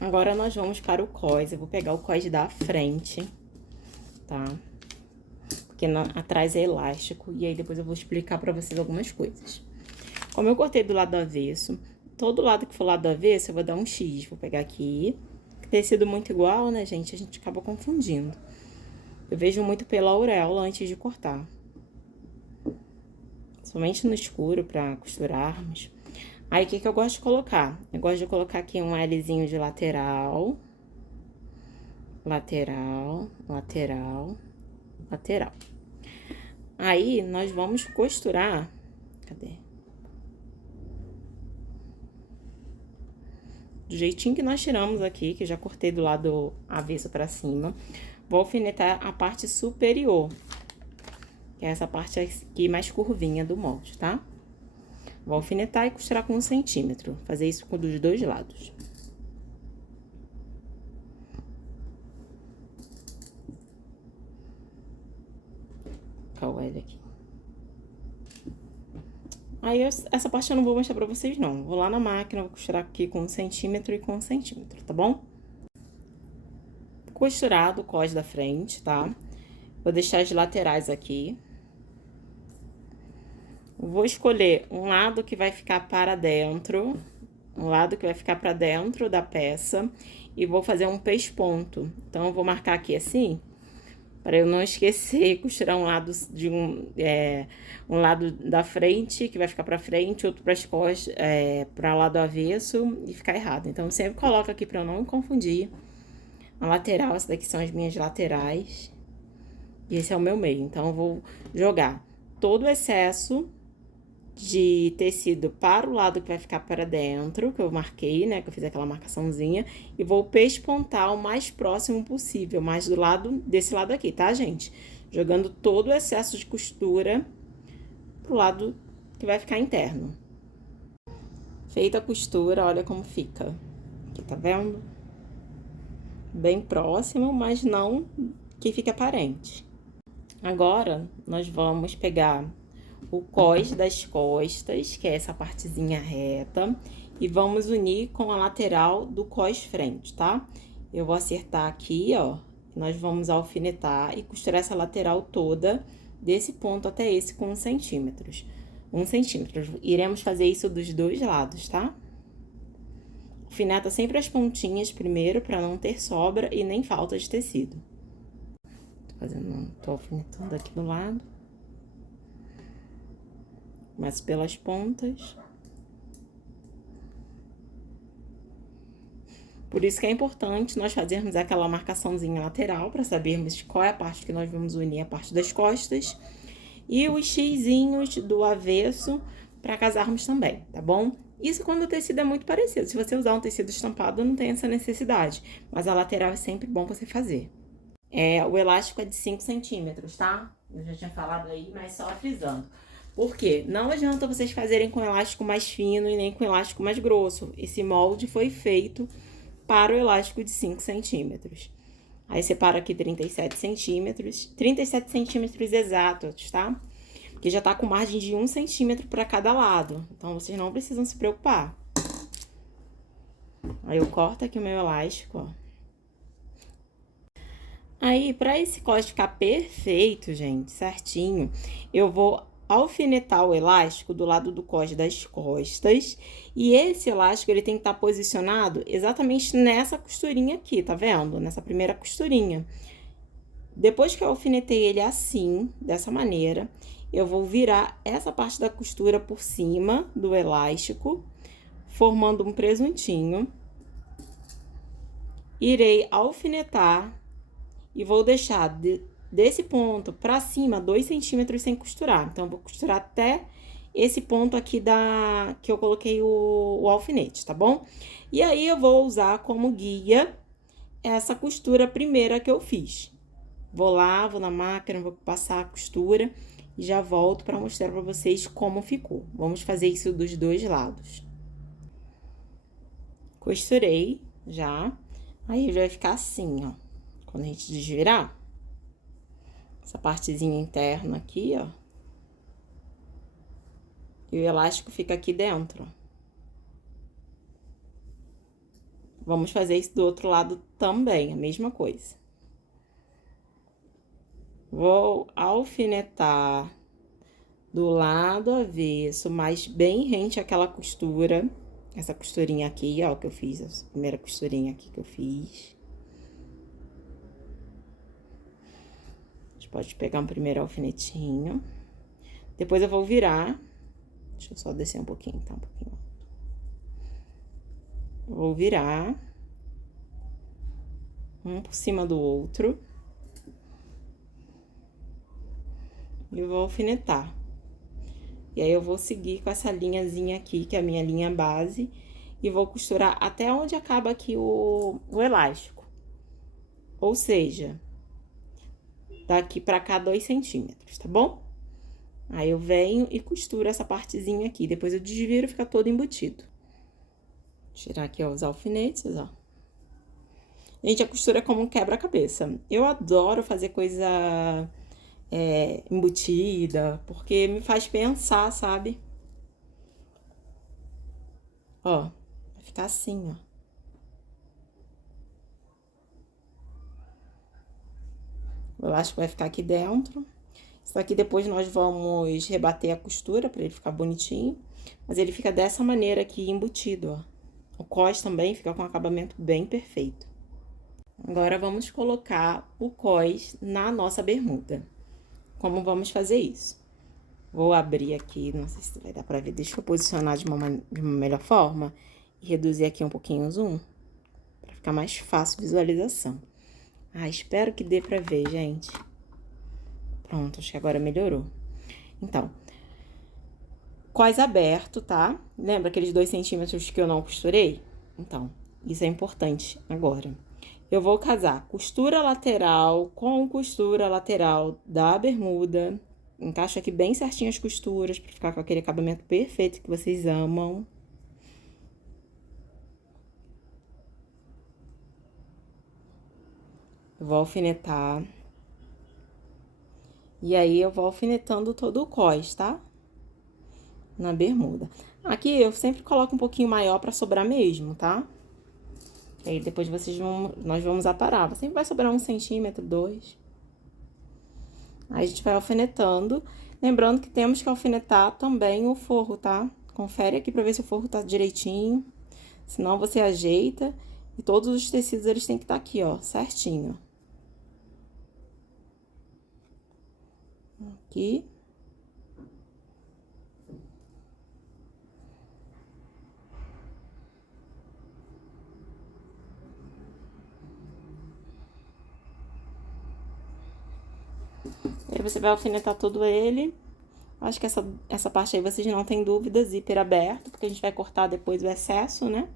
Agora, nós vamos para o cós. Eu vou pegar o cós da frente, tá? Porque atrás é elástico. E aí, depois eu vou explicar pra vocês algumas coisas. Como eu cortei do lado do avesso, todo lado que for lado do avesso, eu vou dar um X. Vou pegar aqui. Tecido muito igual, né, gente? A gente acaba confundindo. Eu vejo muito pela auréola antes de cortar. Somente no escuro pra costurarmos. Aí, o que eu gosto de colocar? Eu gosto de colocar aqui um Lzinho de lateral. Lateral, lateral, lateral. Aí, nós vamos costurar... Cadê? Do jeitinho que nós tiramos aqui, que eu já cortei do lado avesso pra cima. Vou alfinetar a parte superior, que é essa parte aqui mais curvinha do molde, tá? Vou alfinetar e costurar com 1 centímetro. Fazer isso com dos dois lados. Colocar o L aqui. Aí, essa parte eu não vou mostrar pra vocês, não. Vou lá na máquina, vou costurar aqui com 1 centímetro e com 1 centímetro, tá bom? Costurado o cós da frente, tá? Vou deixar as laterais aqui. Vou escolher um lado que vai ficar para dentro, um lado que vai ficar para dentro da peça, e vou fazer um pesponto. Então, eu vou marcar aqui assim, para eu não esquecer, costurar um lado de um lado da frente, que vai ficar para frente, outro para as costas, para lado avesso, e ficar errado. Então, eu sempre coloco aqui para eu não confundir. A lateral, essa daqui são as minhas laterais, e esse é o meu meio. Então, eu vou jogar todo o excesso de tecido para o lado que vai ficar para dentro, que eu marquei, né, que eu fiz aquela marcaçãozinha, e vou pespontar o mais próximo possível, mais do lado, desse lado aqui, tá, gente? Jogando todo o excesso de costura pro lado que vai ficar interno. Feita a costura, olha como fica. Aqui, tá vendo? Bem próximo, mas não que fique aparente. Agora, nós vamos pegar o cós das costas, que é essa partezinha reta, e vamos unir com a lateral do cós frente, tá? Eu vou acertar aqui, ó, nós vamos alfinetar e costurar essa lateral toda, desse ponto até esse, com 1 centímetro. 1 centímetro. Iremos fazer isso dos dois lados, tá? Alfineta sempre as pontinhas primeiro, pra não ter sobra e nem falta de tecido. Tô alfinetando aqui do lado. Começo pelas pontas. Por isso que é importante nós fazermos aquela marcaçãozinha lateral, para sabermos qual é a parte que nós vamos unir a parte das costas. E os xizinhos do avesso, para casarmos também, tá bom? Isso quando o tecido é muito parecido. Se você usar um tecido estampado, não tem essa necessidade. Mas a lateral é sempre bom você fazer. O elástico é de 5 centímetros, tá? Eu já tinha falado aí, mas só frisando. Por quê? Não adianta vocês fazerem com elástico mais fino e nem com elástico mais grosso. Esse molde foi feito para o elástico de 5 centímetros. Aí, separa aqui 37 centímetros. 37 centímetros exatos, tá? Porque já tá com margem de 1 centímetro para cada lado. Então, vocês não precisam se preocupar. Aí, eu corto aqui o meu elástico, ó. Aí, para esse cós ficar perfeito, gente, certinho, eu vou alfinetar o elástico do lado do cós das costas. E esse elástico, ele tem que estar posicionado exatamente nessa costurinha aqui, tá vendo? Nessa primeira costurinha. Depois que eu alfinetei ele assim, dessa maneira, eu vou virar essa parte da costura por cima do elástico, formando um presuntinho. Irei alfinetar e vou deixar desse ponto pra cima 2 centímetros sem costurar. Então, vou costurar até esse ponto aqui que eu coloquei o alfinete, tá bom? E aí, eu vou usar como guia essa costura primeira que eu fiz. Vou lá, vou na máquina, vou passar a costura e já volto pra mostrar pra vocês como ficou. Vamos fazer isso dos dois lados. Costurei já. Aí, já vai ficar assim, ó. Quando a gente desvirar, essa partezinha interna aqui, ó. E o elástico fica aqui dentro, ó. Vamos fazer isso do outro lado também, a mesma coisa. Vou alfinetar do lado avesso, mas bem rente àquela costura. Essa costurinha aqui, ó, que eu fiz, essa primeira costurinha aqui que eu fiz. A gente pode pegar um primeiro alfinetinho. Depois eu vou virar. Deixa eu só descer um pouquinho, tá? Um pouquinho. Vou virar. Um por cima do outro. E vou alfinetar. E aí, eu vou seguir com essa linhazinha aqui, que é a minha linha base. E vou costurar até onde acaba aqui o elástico. Ou seja, daqui pra cá 2 centímetros, tá bom? Aí, eu venho e costuro essa partezinha aqui. Depois, eu desviro e fica todo embutido. Tirar aqui, ó, os alfinetes, ó. Gente, a costura é como um quebra-cabeça. Eu adoro fazer coisa embutida, porque me faz pensar, sabe? Ó, vai ficar assim, ó. O elástico vai ficar aqui dentro. Isso aqui depois nós vamos rebater a costura pra ele ficar bonitinho. Mas ele fica dessa maneira aqui, embutido, ó. O cós também fica com um acabamento bem perfeito. Agora, vamos colocar o cós na nossa bermuda. Como vamos fazer isso? Vou abrir aqui, não sei se vai dar pra ver, deixa eu posicionar de uma melhor forma e reduzir aqui um pouquinho o zoom, pra ficar mais fácil a visualização. Ah, espero que dê pra ver, gente. Pronto, acho que agora melhorou. Então, cós aberto, tá? Lembra aqueles 2 centímetros que eu não costurei? Então, isso é importante agora. Eu vou casar costura lateral com costura lateral da bermuda. Encaixa aqui bem certinho as costuras, pra ficar com aquele acabamento perfeito que vocês amam. Eu vou alfinetar. E aí, eu vou alfinetando todo o cós, tá? Na bermuda. Aqui, eu sempre coloco um pouquinho maior pra sobrar mesmo, tá? E aí, depois nós vamos aparar. Sempre vai sobrar 1 centímetro, 2. Aí, a gente vai alfinetando. Lembrando que temos que alfinetar também o forro, tá? Confere aqui pra ver se o forro tá direitinho. Senão, você ajeita. E todos os tecidos, eles têm que estar aqui, ó, certinho. Aqui. Aí, você vai alfinetar todo ele. Acho que essa parte aí vocês não tem dúvida, zíper aberto, porque a gente vai cortar depois o excesso, né?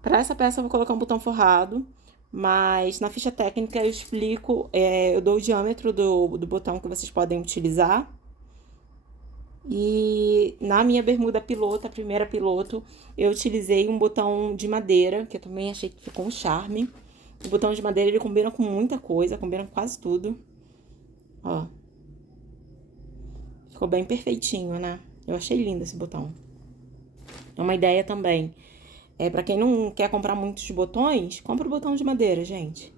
Pra essa peça eu vou colocar um botão forrado, mas na ficha técnica eu explico, eu dou o diâmetro do botão que vocês podem utilizar. E na minha bermuda piloto, a primeira piloto, eu utilizei um botão de madeira, que eu também achei que ficou um charme. O botão de madeira, ele combina com muita coisa, combina com quase tudo. Ó. Ficou bem perfeitinho, né? Eu achei lindo esse botão. É uma ideia também. Pra quem não quer comprar muitos botões, compra o botão de madeira, gente.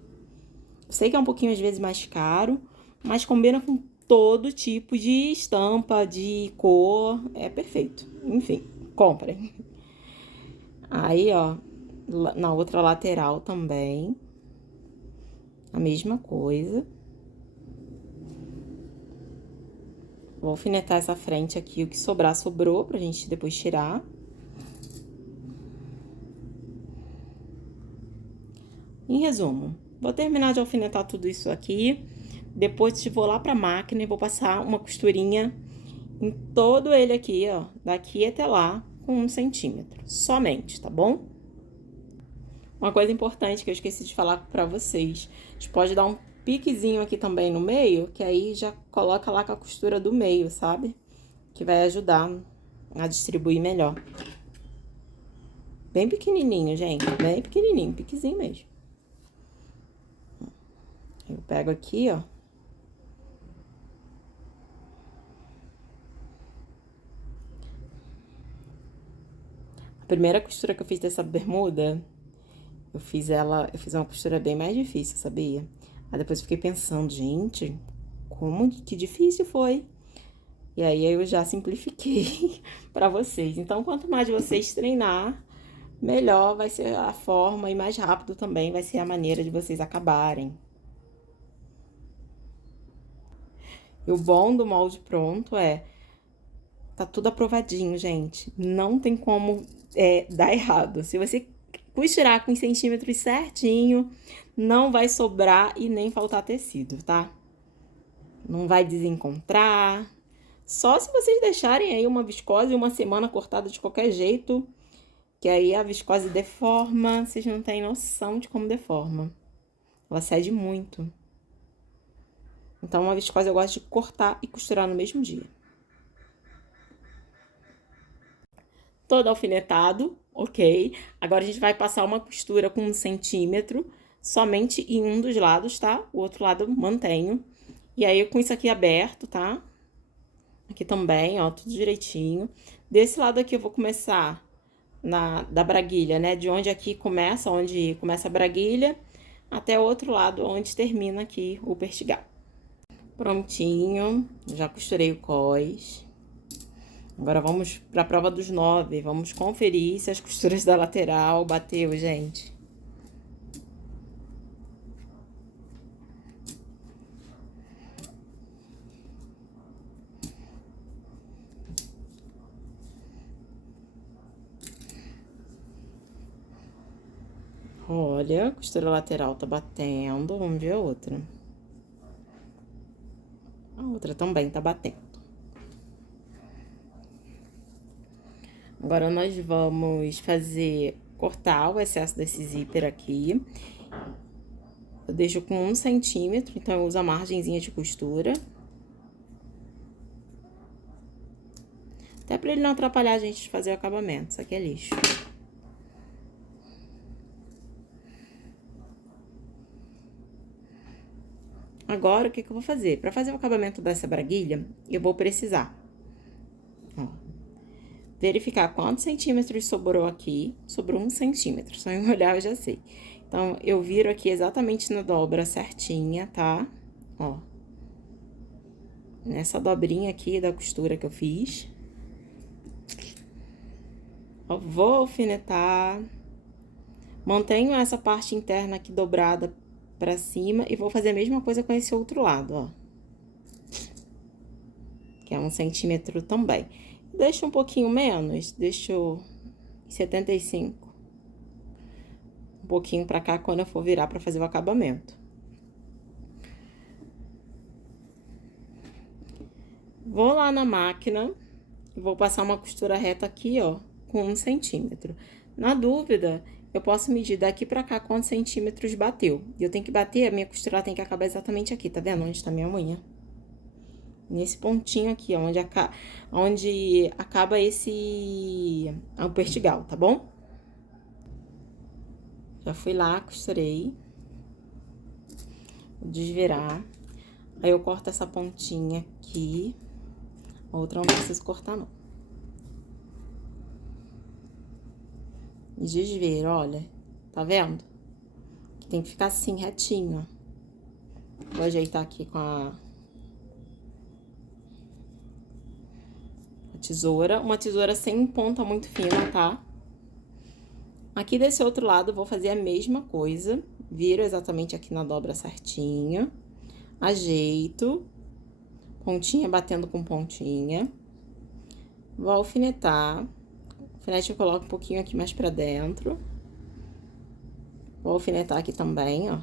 Eu sei que é um pouquinho, às vezes, mais caro, mas combina com todo tipo de estampa, de cor. É perfeito. Enfim, comprem. Aí, ó, na outra lateral também, a mesma coisa. Vou alfinetar essa frente aqui, o que sobrar, sobrou, pra gente depois tirar. Em resumo, vou terminar de alfinetar tudo isso aqui. Depois vou lá pra máquina e vou passar uma costurinha em todo ele aqui, ó. Daqui até lá, com 1 centímetro. Somente, tá bom? Uma coisa importante que eu esqueci de falar pra vocês. A gente pode dar um piquezinho aqui também no meio, que aí já coloca lá com a costura do meio, sabe? Que vai ajudar a distribuir melhor. Bem pequenininho, gente. Bem pequenininho, piquezinho mesmo. Eu pego aqui, ó. A primeira costura que eu fiz dessa bermuda, eu fiz uma costura bem mais difícil, sabia? Aí depois eu fiquei pensando, gente, como que difícil foi. E aí eu já simplifiquei pra vocês. Então, quanto mais vocês treinar, melhor vai ser a forma e mais rápido também vai ser a maneira de vocês acabarem. E o bom do molde pronto tá tudo aprovadinho, gente. Não tem como dar errado. Se você costurar com os centímetros certinho, não vai sobrar e nem faltar tecido, tá? Não vai desencontrar. Só se vocês deixarem aí uma viscose uma semana cortada de qualquer jeito, que aí a viscose deforma, vocês não têm noção de como deforma. Ela cede muito. Então, uma viscose eu gosto de cortar e costurar no mesmo dia. Todo alfinetado, ok? Agora, a gente vai passar uma costura com 1 centímetro, somente em um dos lados, tá? O outro lado eu mantenho. E aí, com isso aqui aberto, tá? Aqui também, ó, tudo direitinho. Desse lado aqui eu vou começar da braguilha, né? De onde onde começa a braguilha, até o outro lado, onde termina aqui o pertigal. Prontinho, já costurei o cós. Agora vamos para a prova dos 9. Vamos conferir se as costuras da lateral bateu, gente. Olha, a costura lateral tá batendo. Vamos ver a outra. A outra também tá batendo. Agora, nós vamos cortar o excesso desse zíper aqui. Eu deixo com 1 centímetro, então eu uso a margenzinha de costura. Até pra ele não atrapalhar a gente de fazer o acabamento, isso aqui é lixo. Agora, o que eu vou fazer? Pra fazer o acabamento dessa braguilha, eu vou precisar, ó, verificar quantos centímetros sobrou aqui. Sobrou 1 centímetro, só em olhar eu já sei. Então, eu viro aqui exatamente na dobra certinha, tá? Ó. Nessa dobrinha aqui da costura que eu fiz. Ó, vou alfinetar. Mantenho essa parte interna aqui dobrada pra cima e vou fazer a mesma coisa com esse outro lado, ó. Que é 1 centímetro também. Deixo um pouquinho menos, deixo 75. Um pouquinho pra cá quando eu for virar pra fazer o acabamento. Vou lá na máquina e vou passar uma costura reta aqui, ó, com 1 centímetro. Na dúvida, eu posso medir daqui pra cá quantos centímetros bateu. E eu tenho que bater, a minha costura tem que acabar exatamente aqui, tá vendo? Onde tá minha unha? Nesse pontinho aqui, ó, onde acaba o pertigal, tá bom? Já fui lá, costurei. Vou desvirar. Aí, eu corto essa pontinha aqui. A outra não preciso cortar, não. E desviro, olha. Tá vendo? Tem que ficar assim, retinho, ó. Vou ajeitar aqui com a tesoura. Uma tesoura sem ponta muito fina, tá? Aqui desse outro lado, eu vou fazer a mesma coisa. Viro exatamente aqui na dobra certinho. Ajeito. Pontinha batendo com pontinha. Vou alfinetar. O alfinete eu coloco um pouquinho aqui mais pra dentro. Vou alfinetar aqui também, ó.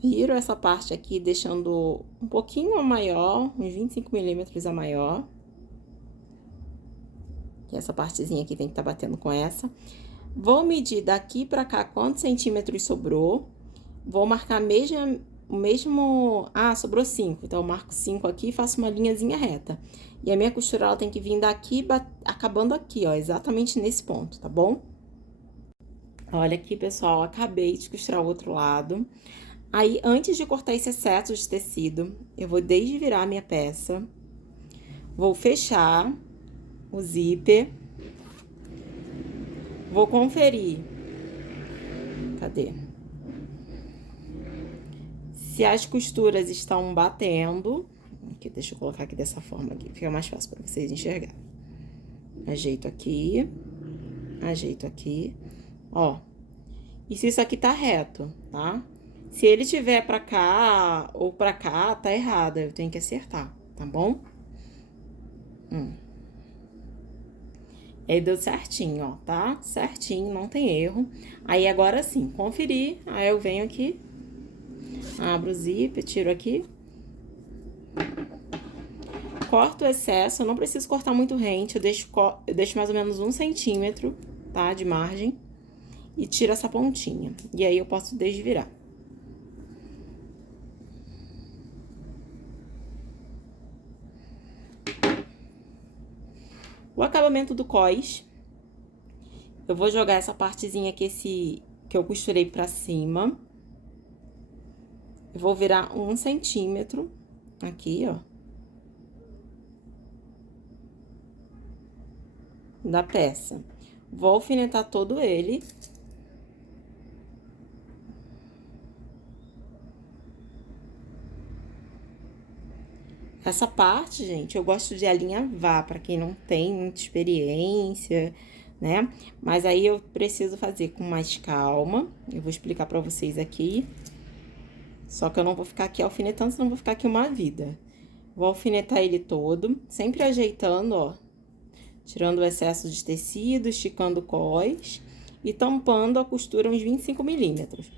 Viro essa parte aqui, deixando um pouquinho a maior, uns 25 milímetros a maior. Que essa partezinha aqui tem que estar batendo com essa. Vou medir daqui pra cá quantos centímetros sobrou. Vou marcar o mesmo... Ah, sobrou 5. Então, eu marco 5 aqui e faço uma linhazinha reta. E a minha costura, ela tem que vir daqui, acabando aqui, ó, exatamente nesse ponto, tá bom? Olha aqui, pessoal, acabei de costurar o outro lado. Aí, antes de cortar esse excesso de tecido, eu vou desvirar a minha peça. Vou fechar o zíper. Vou conferir. Cadê? Se as costuras estão batendo. Aqui, deixa eu colocar aqui dessa forma aqui, fica mais fácil para vocês enxergarem. Ajeito aqui. Ajeito aqui. Ó. E se isso aqui tá reto, tá? Se ele tiver pra cá ou pra cá, tá errado. Eu tenho que acertar, tá bom? Aí deu certinho, ó, tá? Certinho, não tem erro. Aí agora sim, conferir. Aí eu venho aqui, abro o zíper, tiro aqui. Corto o excesso, eu não preciso cortar muito rente, eu deixo mais ou menos 1 centímetro, tá? De margem. E tiro essa pontinha. E aí eu posso desvirar. O acabamento do cós, eu vou jogar essa partezinha aqui, que eu costurei pra cima. Eu vou virar 1 centímetro aqui, ó. Da peça. Vou alfinetar todo ele. Essa parte, gente, eu gosto de alinhavar, pra quem não tem muita experiência, né? Mas aí eu preciso fazer com mais calma. Eu vou explicar pra vocês aqui. Só que eu não vou ficar aqui alfinetando, senão eu vou ficar aqui uma vida. Vou alfinetar ele todo, sempre ajeitando, ó. Tirando o excesso de tecido, esticando o cós e tampando a costura uns 25 milímetros.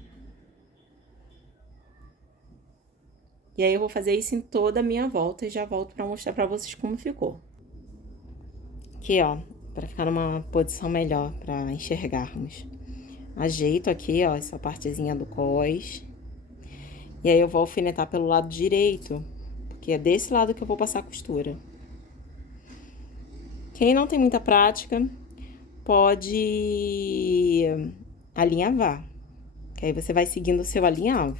E aí, eu vou fazer isso em toda a minha volta e já volto pra mostrar pra vocês como ficou. Aqui, ó, pra ficar numa posição melhor, pra enxergarmos. Ajeito aqui, ó, essa partezinha do cós. E aí, eu vou alfinetar pelo lado direito, porque é desse lado que eu vou passar a costura. Quem não tem muita prática, pode alinhavar, que aí você vai seguindo o seu alinhavo.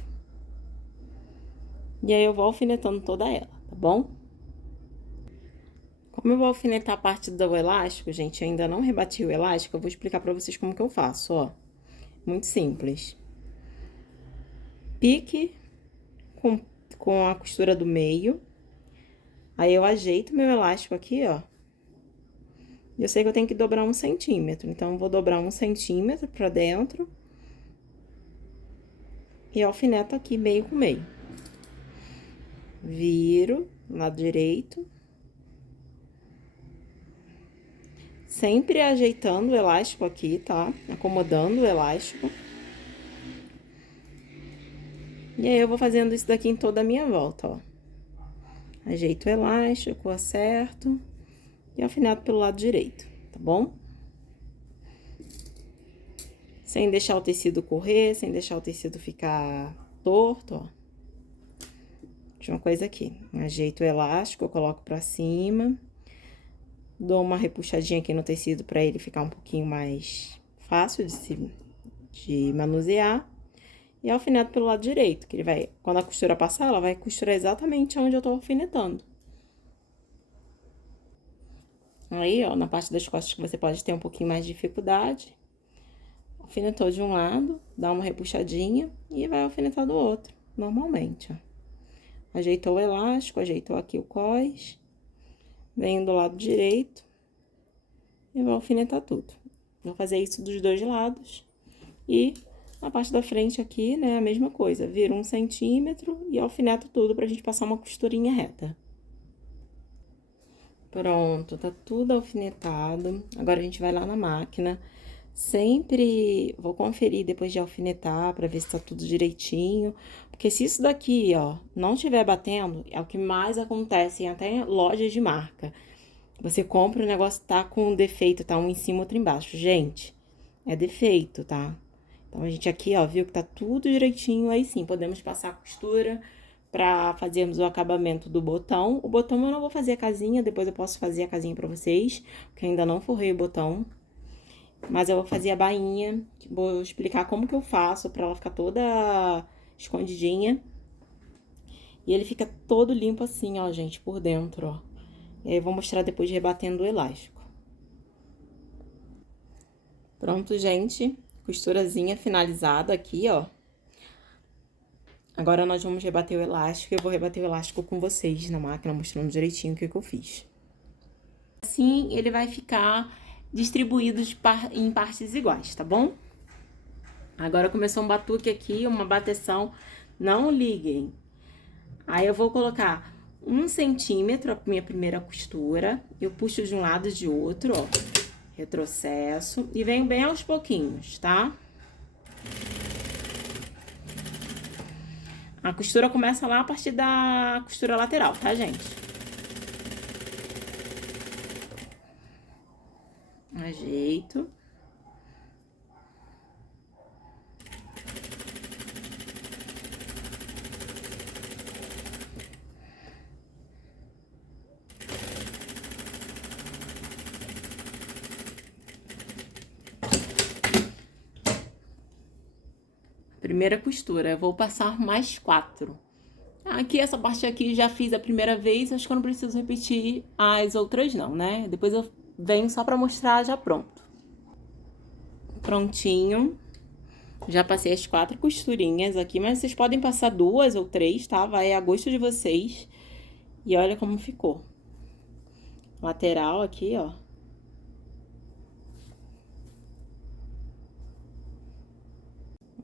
E aí, eu vou alfinetando toda ela, tá bom? Como eu vou alfinetar a parte do elástico, gente, eu ainda não rebati o elástico, eu vou explicar pra vocês como que eu faço, ó. Muito simples. Pique com a costura do meio. Aí, eu ajeito meu elástico aqui, ó. Eu sei que eu tenho que dobrar 1 centímetro, então, eu vou dobrar 1 centímetro pra dentro. E alfineto aqui meio com meio. Viro, lado direito. Sempre ajeitando o elástico aqui, tá? Acomodando o elástico. E aí, eu vou fazendo isso daqui em toda a minha volta, ó. Ajeito o elástico, acerto e alfineto pelo lado direito, tá bom? Sem deixar o tecido correr, sem deixar o tecido ficar torto, ó. Última coisa aqui, ajeito o elástico, eu coloco pra cima, dou uma repuxadinha aqui no tecido pra ele ficar um pouquinho mais fácil de manusear. E alfineto pelo lado direito, que ele vai, quando a costura passar, ela vai costurar exatamente onde eu tô alfinetando. Aí, ó, na parte das costas que você pode ter um pouquinho mais de dificuldade, alfinetou de um lado, dá uma repuxadinha e vai alfinetar do outro, normalmente, ó. Ajeitou o elástico, ajeitou aqui o cós, venho do lado direito e vou alfinetar tudo. Vou fazer isso dos dois lados e na parte da frente aqui, né, a mesma coisa. Viro 1 centímetro e alfineto tudo pra gente passar uma costurinha reta. Pronto, tá tudo alfinetado. Agora, a gente vai lá na máquina. Sempre vou conferir depois de alfinetar pra ver se tá tudo direitinho. Porque se isso daqui, ó, não estiver batendo, é o que mais acontece em até lojas de marca. Você compra, o negócio tá com defeito, tá um em cima, outro embaixo. Gente, é defeito, tá? Então, a gente aqui, ó, viu que tá tudo direitinho, aí sim, podemos passar a costura pra fazermos o acabamento do botão. O botão eu não vou fazer a casinha, depois eu posso fazer a casinha pra vocês, porque eu ainda não forrei o botão. Mas eu vou fazer a bainha, vou explicar como que eu faço pra ela ficar toda escondidinha. E ele fica todo limpo assim, ó, gente, por dentro, ó. E aí, eu vou mostrar depois rebatendo o elástico. Pronto, gente. Costurazinha finalizada aqui, ó. Agora nós vamos rebater o elástico. Eu vou rebater o elástico com vocês na máquina, mostrando direitinho o que eu fiz. Assim, ele vai ficar distribuído em partes iguais, tá bom? Agora começou um batuque aqui, uma bateção. Não liguem. Aí eu vou colocar 1 centímetro a minha primeira costura. Eu puxo de um lado e de outro, ó. Retrocesso. E venho bem aos pouquinhos, tá? A costura começa lá a partir da costura lateral, tá, gente? Ajeito. Primeira costura, eu vou passar mais 4. Aqui, essa parte aqui já fiz a primeira vez, acho que eu não preciso repetir as outras não, né? Depois eu venho só pra mostrar já pronto. Prontinho. Já passei as 4 costurinhas aqui, mas vocês podem passar 2 ou 3, tá? Vai a gosto de vocês. E olha como ficou. Lateral aqui, ó.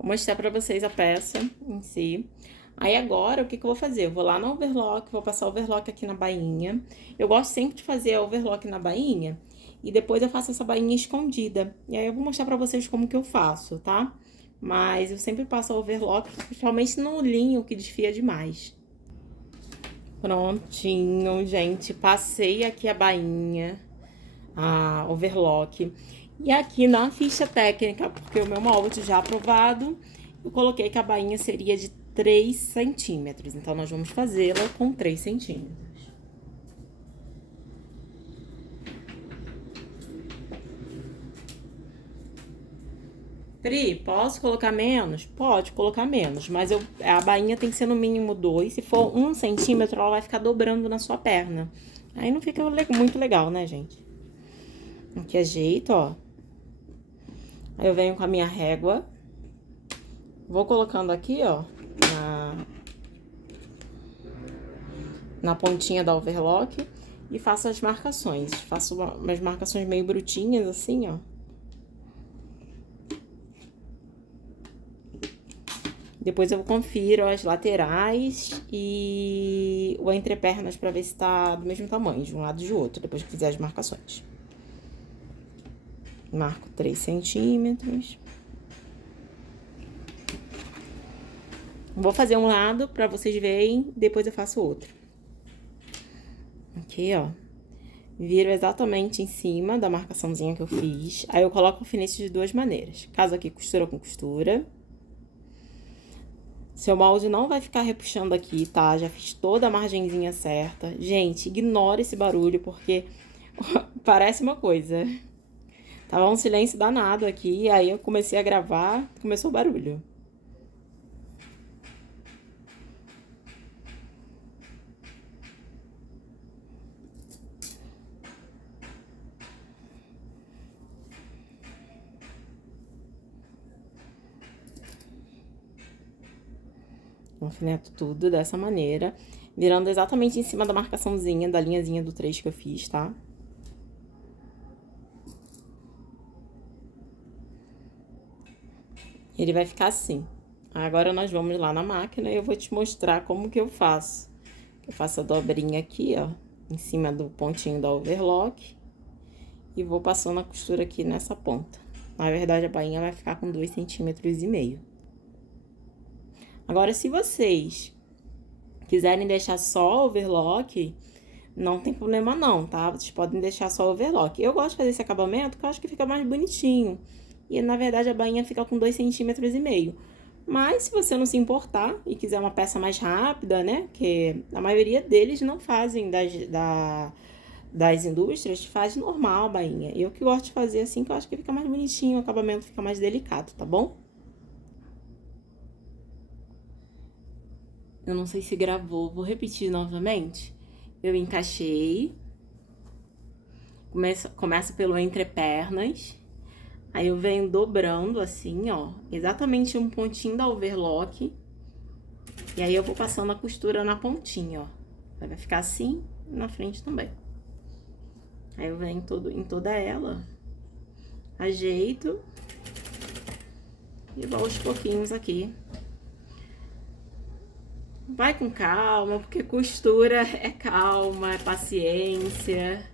Vou mostrar pra vocês a peça em si. Aí agora, o que que eu vou fazer? Eu vou lá no overlock, vou passar o overlock aqui na bainha. Eu gosto sempre de fazer overlock na bainha e depois eu faço essa bainha escondida. E aí eu vou mostrar pra vocês como que eu faço, tá? Mas eu sempre passo o overlock, principalmente no linho que desfia demais. Prontinho, gente. Passei aqui a bainha, a overlock. E aqui na ficha técnica, porque o meu molde já aprovado, eu coloquei que a bainha seria de 3 centímetros. Então, nós vamos fazê-la com 3 centímetros. Pri, posso colocar menos? Pode colocar menos, mas a bainha tem que ser no mínimo 2. Se for 1 centímetro, ela vai ficar dobrando na sua perna. Aí não fica muito legal, né, gente? Aqui ajeito, ó. Aí eu venho com a minha régua. Vou colocando aqui, ó, na pontinha da overlock e faço as marcações. Faço umas marcações meio brutinhas, assim, ó. Depois eu confiro as laterais e o entrepernas pra ver se tá do mesmo tamanho, de um lado e de outro, depois que fizer as marcações. Marco 3 centímetros. Vou fazer um lado pra vocês verem, depois eu faço outro. Aqui, ó. Viro exatamente em cima da marcaçãozinha que eu fiz. Aí eu coloco o alfinete de 2 maneiras. Caso aqui, costura com costura. Seu molde não vai ficar repuxando aqui, tá? Já fiz toda a margenzinha certa. Gente, ignora esse barulho, porque parece uma coisa. Tava um silêncio danado aqui, aí eu comecei a gravar, começou o barulho. Alfineto tudo dessa maneira, virando exatamente em cima da marcaçãozinha, da linhazinha do 3 que eu fiz, tá? Ele vai ficar assim. Agora, nós vamos lá na máquina e eu vou te mostrar como que eu faço. Eu faço a dobrinha aqui, ó, em cima do pontinho da overlock. E vou passando a costura aqui nessa ponta. Na verdade, a bainha vai ficar com 2,5 centímetros. Agora, se vocês quiserem deixar só overlock, não tem problema não, tá? Vocês podem deixar só overlock. Eu gosto de fazer esse acabamento porque eu acho que fica mais bonitinho. E, na verdade, a bainha fica com 2,5 centímetros. Mas, se você não se importar e quiser uma peça mais rápida, né? Que a maioria deles não fazem das indústrias, faz normal a bainha. Eu que gosto de fazer assim, que eu acho que fica mais bonitinho, o acabamento fica mais delicado, tá bom? Eu não sei se gravou, vou repetir novamente. Eu encaixei. Começo pelo entrepernas. Aí eu venho dobrando assim, ó, exatamente um pontinho da overlock. E aí eu vou passando a costura na pontinha, ó. Vai ficar assim na frente também. Aí eu venho em toda ela, ajeito e vou aos pouquinhos aqui. Vai com calma, porque costura é calma, é paciência.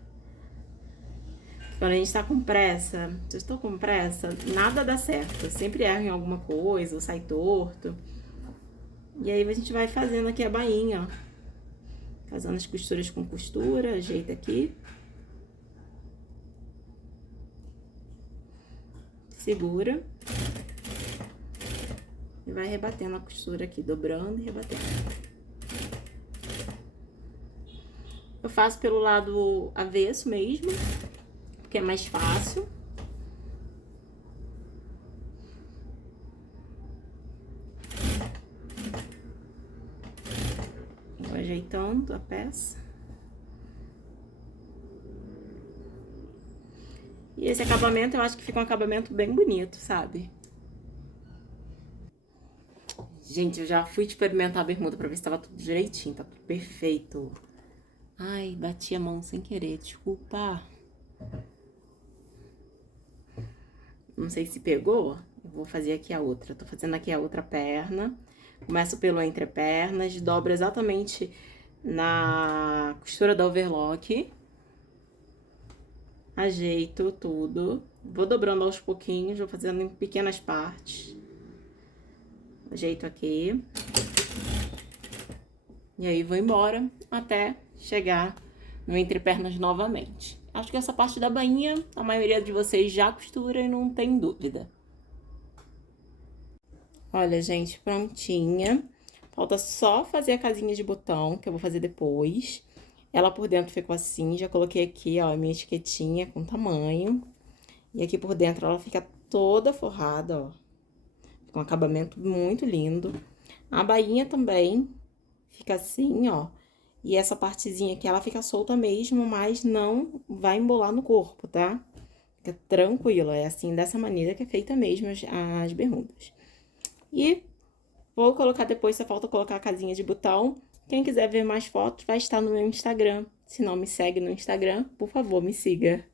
Quando a gente tá com pressa, se eu estou com pressa, nada dá certo. Eu sempre erro em alguma coisa, ou sai torto. E aí a gente vai fazendo aqui a bainha, ó. Fazendo as costuras com costura, ajeita aqui. Segura. E vai rebatendo a costura aqui, dobrando e rebatendo. Eu faço pelo lado avesso mesmo, porque é mais fácil. Vou ajeitando a peça. E esse acabamento, eu acho que fica um acabamento bem bonito, sabe? Gente, eu já fui experimentar a bermuda pra ver se tava tudo direitinho, tá tudo perfeito. Ai, bati a mão sem querer, desculpa. Não sei se pegou. Eu vou fazer aqui a outra. Tô fazendo aqui a outra perna. Começo pelo entrepernas, dobro exatamente na costura da overlock. Ajeito tudo. Vou dobrando aos pouquinhos, vou fazendo em pequenas partes. Ajeito aqui. E aí vou embora até chegar no entrepernas novamente. Acho que essa parte da bainha, a maioria de vocês já costura e não tem dúvida. Olha, gente, prontinha. Falta só fazer a casinha de botão, que eu vou fazer depois. Ela por dentro ficou assim, já coloquei aqui, ó, a minha etiquetinha com tamanho. E aqui por dentro ela fica toda forrada, ó. Fica um acabamento muito lindo. A bainha também fica assim, ó. E essa partezinha aqui, ela fica solta mesmo, mas não vai embolar no corpo, tá? Fica tranquila, é assim, dessa maneira que é feita mesmo as bermudas. E vou colocar depois, só falta colocar a casinha de botão. Quem quiser ver mais fotos, vai estar no meu Instagram. Se não me segue no Instagram, por favor, me siga.